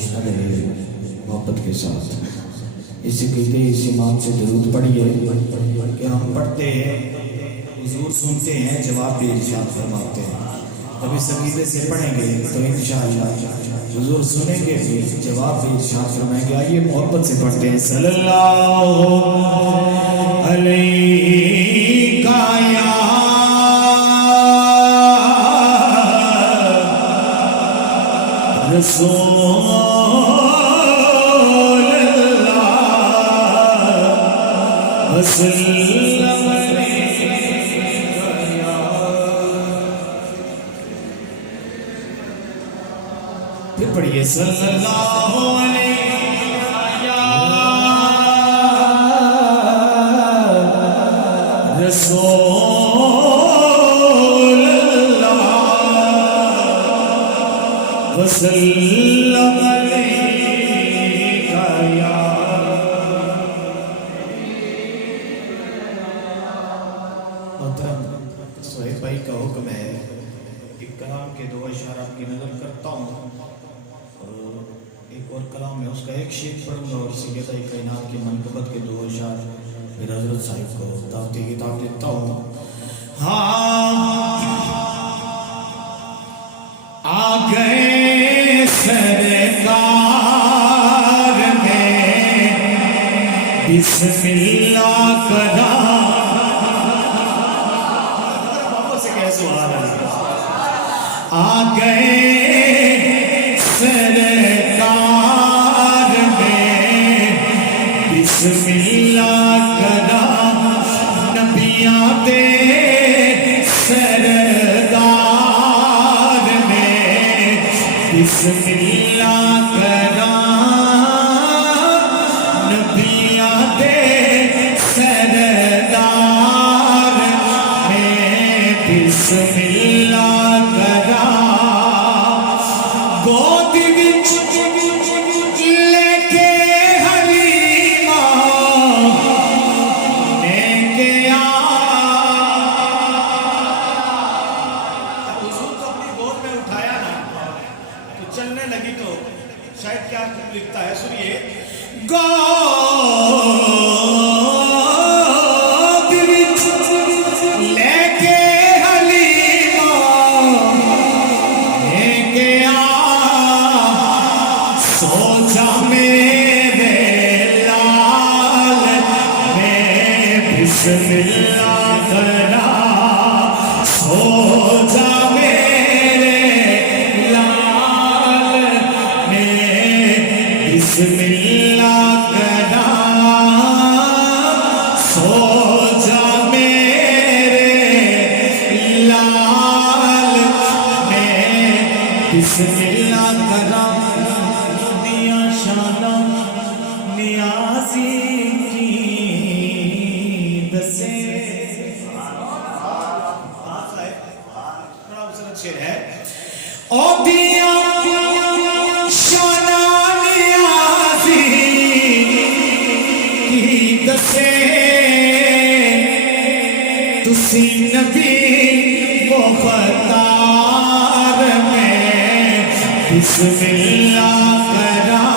خاموش نہ رہے محبت کے ساتھ. اس عقیدے اس ایمان سے درود پڑھیے کہ ہم پڑھتے ہیں حضور سنتے ہیں جواب بھی ارشاد فرماتے ہیں. جب اس عقیدے سے پڑھیں گے تو انشاءاللہ حضور سنیں گے بھی جواب بھی ارشاد فرمائیں گے. آئیے محبت سے پڑھتے ہیں صلی اللہ علیہ یا رسول اللہ وسلم پھر پڑھیے صلی اللہ علیہ یا رسول اللہ وسلم یا محترم صہیب بھائی کا حکم ہے ایک کلام کے دو اشارہ کی نظر کرتا ہوں. ایک اور کلام ہے اس کا ایک شعر پڑھوں گا اور سیدہ کائنات کی منقبت کے دو اشعار پھر حضرت صاحب کو دعوتی کتاب دیتا ہوں. آ گئے سرکار میں بسم اللہ کرا آ گئے سرکار میں بسم اللہ کرا نبیاں دے سردار میں بسم اللہ کرا نبیاں دے سردار میں بسم اللہ کرا گود وچ لے کے حلیمہ نے گیا. حضور کو اپنی گود میں اٹھایا نا تو چلنے لگی تو شاید کیا لکھتا ہے سنیے. بسم اللہ کرا سو جا میرے لال میں بسم اللہ کرا سو جا میرے لال میں بسم اللہ کرا دیا شانہ نیازی او دیا شانہ نیازی کی دسے تسی نبی مختار میں بسم اللہ کرا